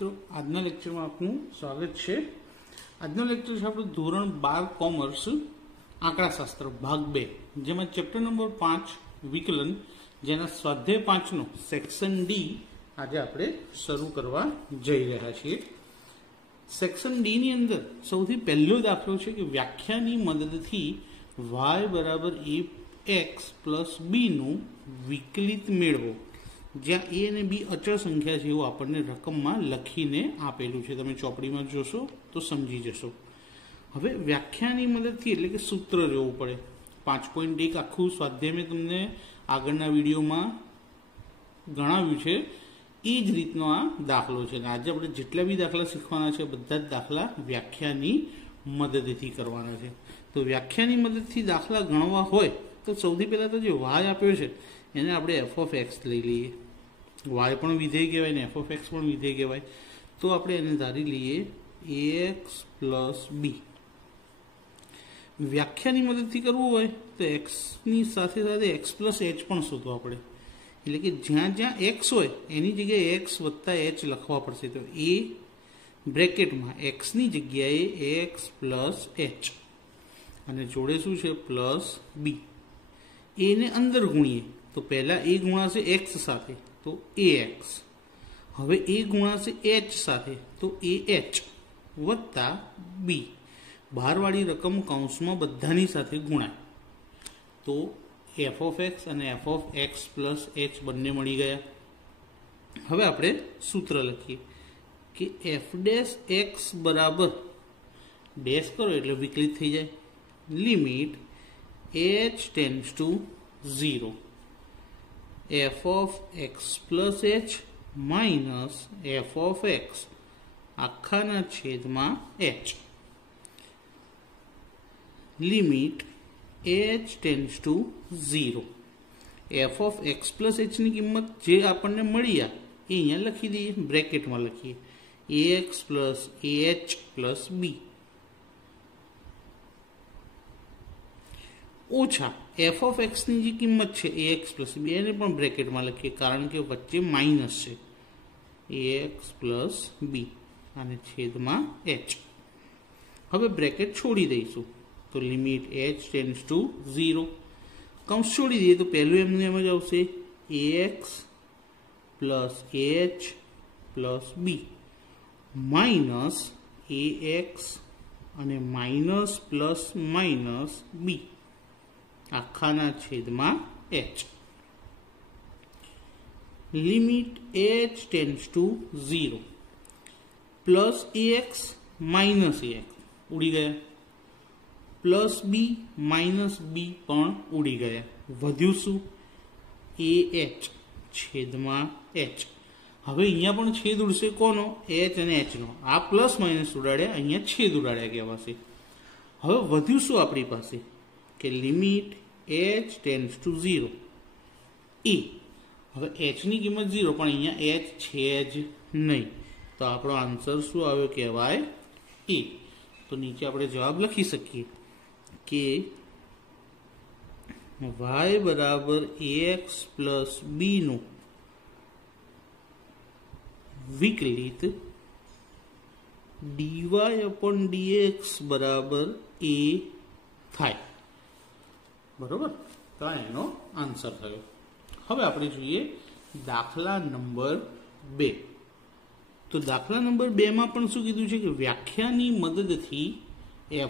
मित्रों આજના લેક્ચરમાં આપનું સ્વાગત છે। આજનો લેક્ચર છે આપણો ધોરણ 12 કોમર્સ આંકડાશાસ્ત્ર ભાગ 2 જેમાં ચેપ્ટર નંબર 5 વિકલન જેના સ્વાધ્યાય 5 નો સેક્શન ડી આજે આપણે શરૂ કરવા જઈ રહ્યા છીએ। સેક્શન ડી ની અંદર સૌથી પહેલો દાખલો છે કે વ્યાખ્યાની મદદથી y = ax + b નું વિકલિત મેળવો જ્યાં a અને b અચળ સંખ્યા છે એવું આપણને રકમમાં લખીને આપેલું છે। તમે ચોપડીમાં જોશો તો સમજી જશો। હવે વ્યાખ્યાની મદદથી એટલે કે સૂત્ર જોવું પડે। 5.1 આખું સ્વાધ્યાય મેં તમને આગળના વિડીયોમાં ગણાવ્યું છે એ જ રીતનો આ દાખલો છે। આજે આપણે જેટલા બી દાખલા શીખવાના છે બધા જ દાખલા વ્યાખ્યાની મદદથી કરવાના છે। તો વ્યાખ્યાની મદદથી દાખલા ગણવા હોય તો સૌથી પહેલાં તો જે y આપ્યો છે એને આપણે f(x) લઈ લઈએ। y પણ વિધેય કહેવાય ને f(x) પણ વિધેય કહેવાય। તો આપણે એને ધારી લઈએ ax + b। વ્યાખ્યાની મદદથી કરવું હોય તો x ની સાથે સાથે x + h પણ શોધવા પડે। એટલે કે જ્યાં જ્યાં x હોય એની જગ્યાએ x + h લખવા પડશે। તો a બ્રેકેટમાં x ની જગ્યાએ x + h અને જોડે શું છે +b। a ને અંદર ગુણીએ તો પહેલા a ગુણાશે x સાથે તો ax, હવે a ગુણાશે h સાથે તો ah વત્તા b। બહારવાળી રકમ કૌંસમાં બધાની સાથે ગુણાય તો f(x) અને f(x + h) બંને મળી ગયા। હવે આપણે સૂત્ર લખીએ કે f' x બરાબર ડેશ કરો એટલે વિકલિત થઈ જાય limit h → 0 f(x + h) minus f(x) આખાના છેદમાં h limit h → 0 f(x + h) ની કિંમત જે આપણને મળી એ અહીંયા લખી દઈએ, બ્રેકેટમાં લખીએ ax + ah + b ઓછા f(x) ની જે કિંમત છે ax + b એને પણ બ્રેકેટમાં લખીએ કારણ કે વચ્ચે માઇનસ છે ax + b અને છેદમાં h। હવે બ્રેકેટ છોડી દઈશું તો લિમિટ h → 0 કૌંસ છોડી દઈએ તો પહેલું એમનું એમ જ આવશે ax + ah + b minus ax અને માઇનસ પ્લસ માઇનસ b આખાના છેદમાં h limit h → 0 plus ax minus ax ઉડી ગયા પ્લસ b માઇનસ b પણ ઉડી ગયા। વધ્યું શું ah છેદમાં h। હવે અહીંયા પણ છેદ ઉડશે કોનો h અને h નો। આ પ્લસ માઇનસ ઉડાડ્યા અહીંયા છેદ ઉડાડ્યા કહેવાશે। હવે વધ્યું શું આપણી પાસે કે લિમિટ h → 0 e। હવે h ની કિંમત 0 પણ અહીંયા h છે જ નહીં તો આપણો આન્સર શું આવ્યો કહેવાય e। તો નીચે આપણે જવાબ લખી શકીએ કે y = ax + b નું વિકલિત dy/dx બરાબર a થાય। બરોબર, તો એનો આન્સર થયો। હવે આપણે જોઈએ દાખલા નંબર 2। તો દાખલા નંબર 2 માં પણ શું કીધું છે કે વ્યાખ્યાની મદદથી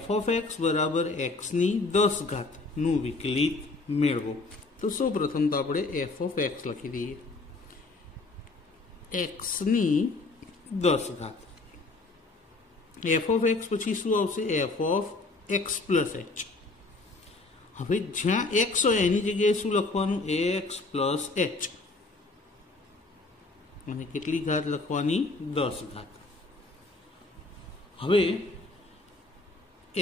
f(x) = x ની 10 નું વિકલિત મેળવો। તો સૌપ્રથમ તો આપણે f(x) લખી દઈએ x ની 10 f(x) પછી શું આવશે f(x + h)। હવે જ્યાં x હોય એની જગ્યાએ શું લખવાનું ax + h અને કેટલી ઘાત લખવાની 10 હવે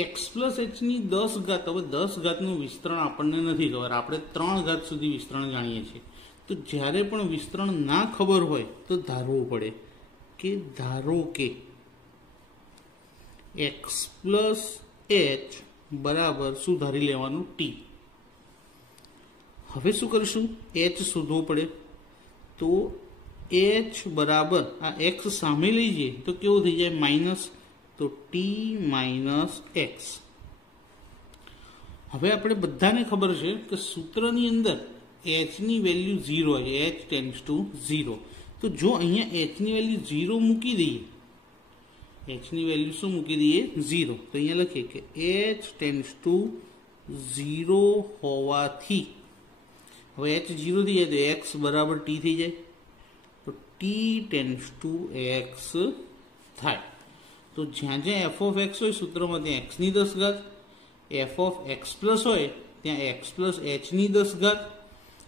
x + h ની 10 હવે 10 નું વિસ્તરણ આપણને નથી ખબર, આપણે 3 સુધી વિસ્તરણ જાણીએ છીએ। તો જ્યારે પણ વિસ્તરણ ના ખબર હોય તો ધારવું પડે કે ધારો કે x + h બરાબર શું ધારી લેવાનું t। હવે શું કરીશું h શોધવો પડે તો એચ બરાબર આ એક્સ સામે લઈ જઈએ તો કેવું થઈ જાય માઇનસ, તો ટી માઇનસ એક્સ. હવે આપણે બધાને ખબર છે કે સૂત્રની અંદર એચની વેલ્યુ 0 હોય, એચ ટેન્ડ્સ ટુ 0. તો જો અહીંયા એચની વેલ્યુ 0 મૂકી દઈએ, એચની વેલ્યુ શું મૂકી દઈએ 0, તો અહીંયા લખીએ કે એચ ટેન્ડ્સ ટુ 0 હોવાથી હવે એચ 0 થઈ જાય તો એક્સ બરાબર ટી થઈ જાય, તો ટી ટેન્ડ્સ ટુ એક્સ થાય. તો જ્યાં જ્યાં એફ ઓફ એક્સ હોય સૂત્રમાં ત્યાં એક્સની 10 ઘાત, એફ ઓફ એક્સ પ્લસ હોય ત્યાં એક્સ પ્લસ એચની 10 ઘાત,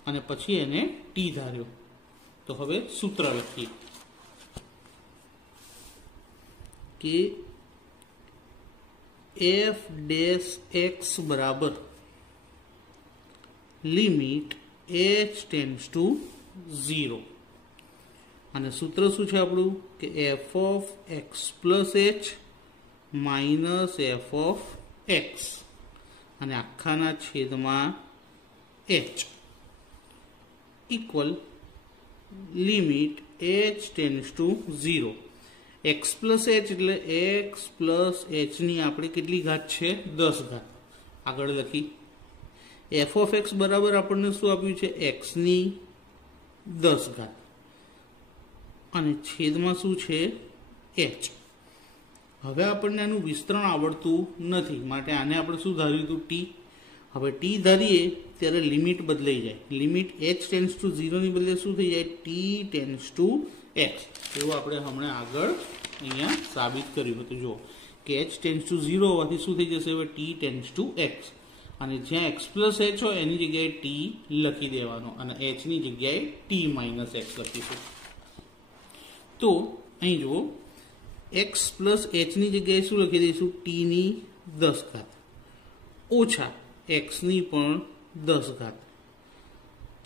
અને પછી એને ટી ધાર્યો. તો હવે સૂત્ર લખીએ કે એફ ડેશ એક્સ બરાબર લિમિટ એચ ટેન્ડ્સ ટુ 0, અને સૂત્ર શું છે આપણું કે F of x plus h minus f of x અને આખાના છેદમાં H equal limit h tends to 0. X plus H એટલે એક્સ પ્લસ એચની આપણે કેટલી ઘાત છે 10 ઘાત. આગળ લખી એફ ઓફ એક્સ બરાબર આપણને શું આપ્યું છે એક્સની 10 ઘાત અને છેદમાં શું છે એચ. હવે આપણને આનું વિસ્તરણ આવડતું નથી માટે આને આપણે શું ધાર્યું હતું ટી. હવે ટી ધારીએ ત્યારે લિમિટ બદલાઈ જાય, લિમિટ એચ ટેન્ડ્સ ટુ 0 ની બદલે શું થઈ જાય ટી ટેન્ડ્સ ટુ એક્સ. એવું આપણે હમણાં આગળ અહીંયા સાબિત કર્યું હતું. જો કે એચ ટેન્ડ્સ ટુ 0 હોવાથી શું થઈ જશે હવે ટી ટેન્ડ્સ ટુ એક્સ, અને જ્યાં એક્સ પ્લસ એચ હોય એની જગ્યાએ ટી લખી દેવાનો અને એચની જગ્યાએ ટી માઇનસ એક્સ લખીશું. તો અહીં જુઓ એક્સ પ્લસ એચની જગ્યાએ શું લખી દઈશું ટીની 10 ઘાત ઓછા એક્સની પણ 10 ઘાત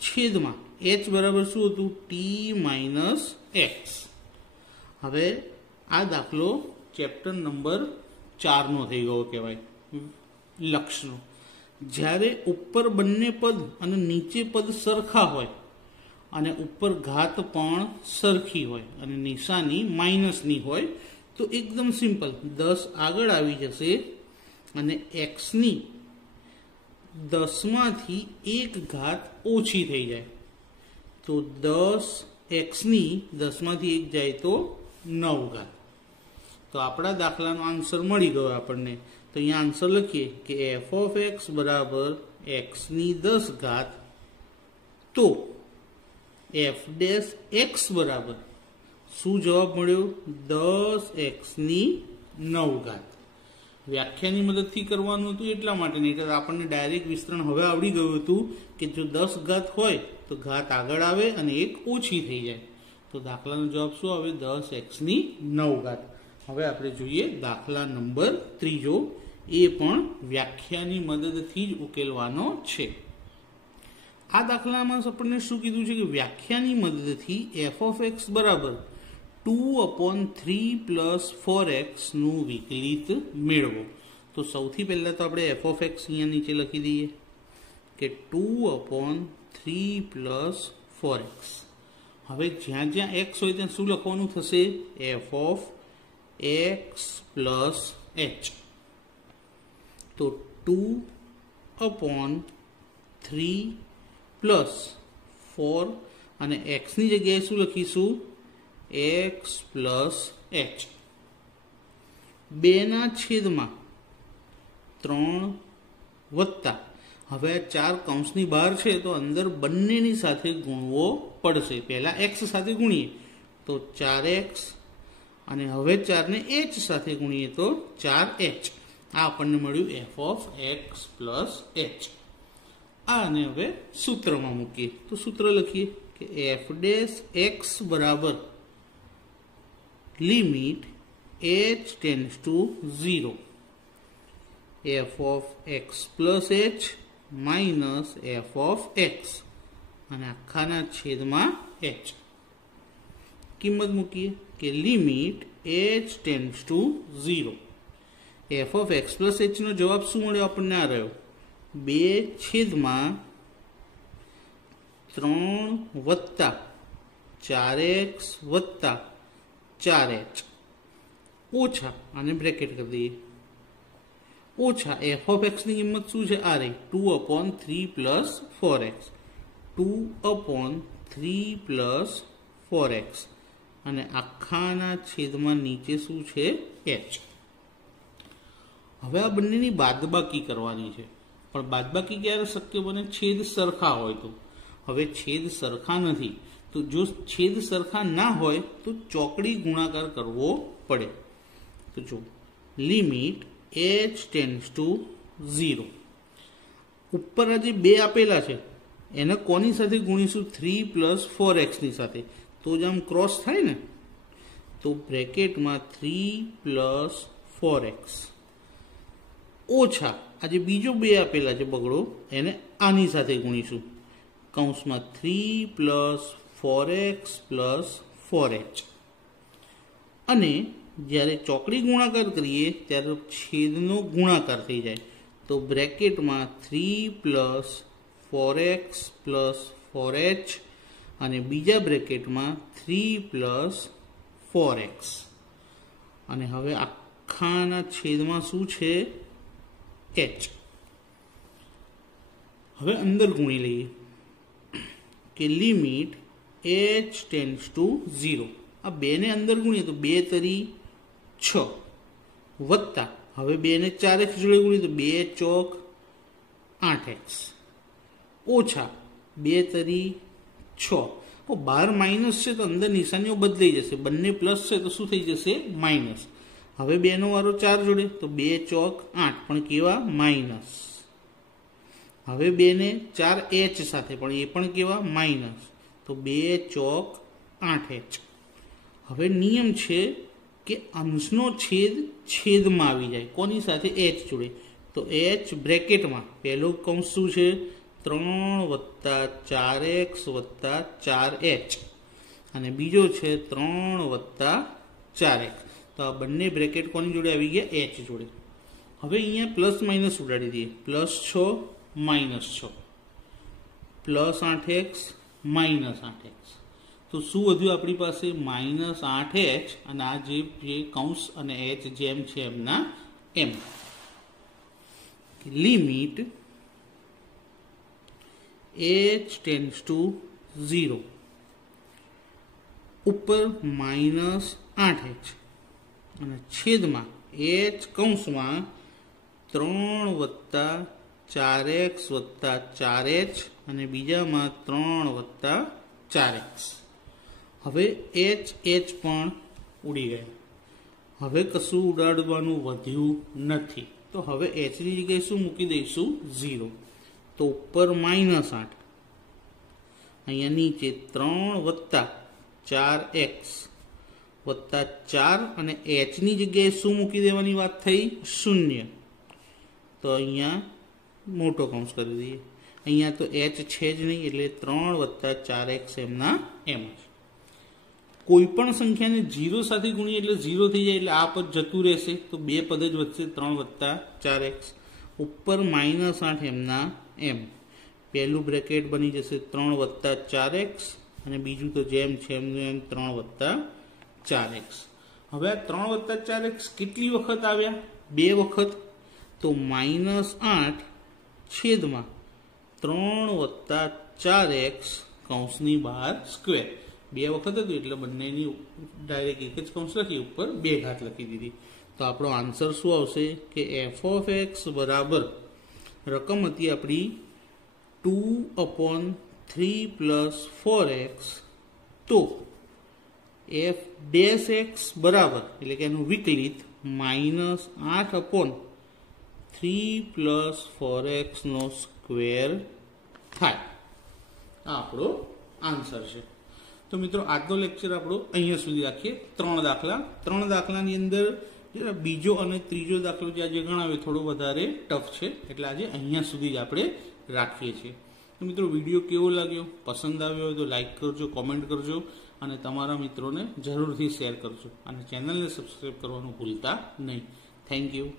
છેદમાં એચ બરાબર શું હતું ટી માઇનસ એક્સ. હવે આ દાખલો ચેપ્ટર નંબર 4નો થઈ ગયો કહેવાય, લક્ષનો. જ્યારે ઉપર બંને પદ અને નીચે પદ સરખા હોય અને ઉપર ઘાત પણ સરખી હોય અને નિશાની માઇનસની હોય તો એકદમ સિમ્પલ 10 આગળ આવી જશે અને એક્સની 10માંથી 1 ઘાત ઓછી થઈ જાય. તો 10 એક્સની 10માંથી 1 જાય તો 9 ઘાત. તો આપણા દાખલાનો આન્સર મળી ગયો આપણને. તો અહીંયા આન્સર લખીએ કે એફ ઓફ એક્સ બરાબર એક્સની 10 ઘાત, તો એફ ડેશ એક્સ બરાબર શું જવાબ મળ્યો 10 એક્સની 9 ઘાત. વ્યાખ્યાની મદદથી કરવાનું હતું એટલા માટે, નહીં તો આપણને ડાયરેક્ટ વિસ્તરણ હવે આવડી ગયું હતું કે જો 10 ઘાત હોય તો ઘાત આગળ આવે અને 1 ઓછી થઈ જાય. તો દાખલાનો જવાબ શું આવે 10 એક્સની 9 ઘાત. હવે આપણે જોઈએ દાખલા નંબર 3, એ પણ વ્યાખ્યાની મદદથી જ ઉકેલવાનો છે. આ દાખલામાં આપણને શું કીધું છે કે વ્યાખ્યાની મદદથી એફ ઓફ એક્સ બરાબર 2/3 + 4x નું વિકલિત મેળવો. તો સૌથી પહેલાં તો આપણે એફ ઓફ એક્સ અહીંયા નીચે લખી દઈએ કે 2/3 + 4x. હવે જ્યાં જ્યાં એક્સ હોય ત્યાં શું લખવાનું થશે F of x plus H. તો 2/3 + 4 અને એક્સની જગ્યાએ શું લખીશું એક્સ પ્લસ એચ. 2/3 વત્તા, હવે 4 કૌંસની બહાર છે તો અંદર બંનેની સાથે ગુણવો પડશે. પહેલા એક્સ સાથે ગુણીએ તો 4x અને હવે 4ને એચ સાથે ગુણીએ તો 4h. આ આપણને મળ્યું f of x plus h. આને હવે સૂત્રમાં મૂકીએ તો સૂત્ર લખીએ કે એફ ડેશ એક્સ બરાબર limit h tends to 0 f of x plus h minus f of x અને આખાના છેદમાં એચ. કિંમત મૂકીએ કે limit h tends to 0 f of x plus એચનો જવાબ શું મળ્યો આપણને આ રહ્યો 2/3 + 4x વત્તા 4h ઓછા, આને બ્રેકેટ કરી દઈએ, ઓછા f of x ની કિંમત શું છે? આ રહી 2/3 પ્લસ 4x, 2/3 પ્લસ 4x અને આખાના છેદમાં નીચે શું છે? h. હવે આ બંનેની બાદબાકી કરવાની છે, પણ બાદબાકી ક્યારે શક્ય બને? છેદ સરખા હોય તો. હવે છેદ સરખા નથી, તો જો છેદ સરખા ના હોય તો ચોકડી ગુણાકાર કરવો પડે. તો જો લિમિટ h ટેન્ડ્સ ટુ 0. ઉપર આ જે બે આપેલા છે એને કોની સાથે ગુણીશું? 3 પ્લસ 4x ની સાથે, તો જ આમ ક્રોસ થાય ને. તો બ્રેકેટમાં 3 પ્લસ 4x ઓછા આ જે બીજો બે આપેલા છે બગડો, એને આની સાથે ગુણીશું, કૌંસમાં 3 પ્લસ 4x પ્લસ 4h. અને જ્યારે ચોકડી ગુણાકાર કરીએ ત્યારે છેદનો ગુણાકાર થઈ જાય, તો બ્રેકેટમાં 3 પ્લસ 4x પ્લસ 4h અને બીજા બ્રેકેટમાં 3 પ્લસ 4x. અને હવે આખાના છેદમાં શું છે? h. હવે અંદર ગુણી લઈએ કે લિમિટ h ટેન્ડ્સ ટુ 0. આ બેને અંદર ગુણીએ તો 2 તરી 6 વત્તા, હવે 2 ને 4x જોડે ગુણીએ તો 2 ચોક 8x ઓછા 2 તરી 6. બહાર માઇનસ છે તો અંદર નિશાનીઓ બદલાઈ જશે, બંને પ્લસ છે તો શું થઈ જશે? માઇનસ. હવે 2 નો વારો 4 જોડે તો 2 ચોક 8 પણ કેવા? માઇનસ. હવે 2 ને 4h સાથે પણ એ પણ કેવા? માઇનસ. તો 2 ચોક 8h. હવે નિયમ છે કે અંશનો છેદ છેદમાં આવી જાય, કોની સાથે? h જોડે. તો h બ્રેકેટમાં પહેલો કૌંસ શું છે? 3 વત્તા 4x વત્તા 4h અને બીજો છે 3 વત્તા 4x. તો આ બંને બ્રેકેટ કોની જોડે આવી ગયા? h જોડે. હવે અહીંયા પ્લસ માઇનસ ઉડાડી દઈએ, plus 6 minus 6 plus 8x minus 8x. તો શું વધ્યું આપણી પાસે? માઇનસ 8h અને આ જે કૌંસ અને h જેમ છે એમના એમ. Limit h tends to 0. ઉપર માઇનસ 8h અને છેદમાં h કૌંસમાં 3 વત્તા 4x વત્તા 4h અને બીજામાં 3 વત્તા 4x. હવે h પણ ઉડી ગયા. હવે કશું ઉડાડવાનું વધ્યું નથી, તો હવે h ની જગ્યાએ શું મૂકી દઈશું? 0. તો ઉપર માઇનસ 8, અહીંયા નીચે 3 વત્તા 4x વત્તા 4 અને h ની જગ્યાએ શું મૂકી દેવાની વાત થઈ? 0. તો અહીંયા મોટો કૌંસ કરી દઈએ. અહીંયા તો h છે જ નહીં એટલે 3 વત્તા 4x એમના એમ જ. કોઈ પણ સંખ્યાને 0 સાથે ગુણીએ એટલે 0 થઈ જાય, એટલે આ પદ જતું રહેશે, તો બે પદ જ વધશે 3 વત્તા 4x. ઉપર માઇનસ 8 એમના એમ. પહેલું બ્રેકેટ બની જશે 3 વત્તા 4x અને બીજું તો જેમ છે એમનું એમ 3 વત્તા 4x. હવે આ 3 વત્તા 4x કેટલી વખત આવ્યા? 2 વખત. તો માઇનસ 8 છેદમાં 3 વત્તા 4x કૌંસની બહાર સ્ક્વેર. 2 વખત હતું એટલે બંનેની ડાયરેક્ટ એક જ કૌંસ લખી, ઉપર 2 ઘાત લખી દીધી. તો આપણો આન્સર શું આવશે કે f of x બરાબર રકમ હતી આપણી 2/3 પ્લસ 4x. તો f ડેશ x બરાબર એટલે કે એનું વિકલિત -8/3 પ્લસ 4x નો સ્ક્વેર થાય. આ આપણો આન્સર છે. તો મિત્રો આજનો લેક્ચર આપણો અહીંયા સુધી રાખીએ. 3 દાખલાની અંદર બીજો અને ત્રીજો દાખલો જે આજે ગણાવ્યો થોડો વધારે ટફ છે, એટલે આજે અહીંયા સુધી જ આપણે રાખીએ છીએ. તો મિત્રો વિડીયો કેવો લાગ્યો? પસંદ આવ્યો હોય તો લાઈક કરજો, કોમેન્ટ કરજો અને તમારા મિત્રોને જરૂરથી શેર કરજો અને ચેનલને સબસ્ક્રાઈબ કરવાનું ભૂલતા નહીં. Thank you.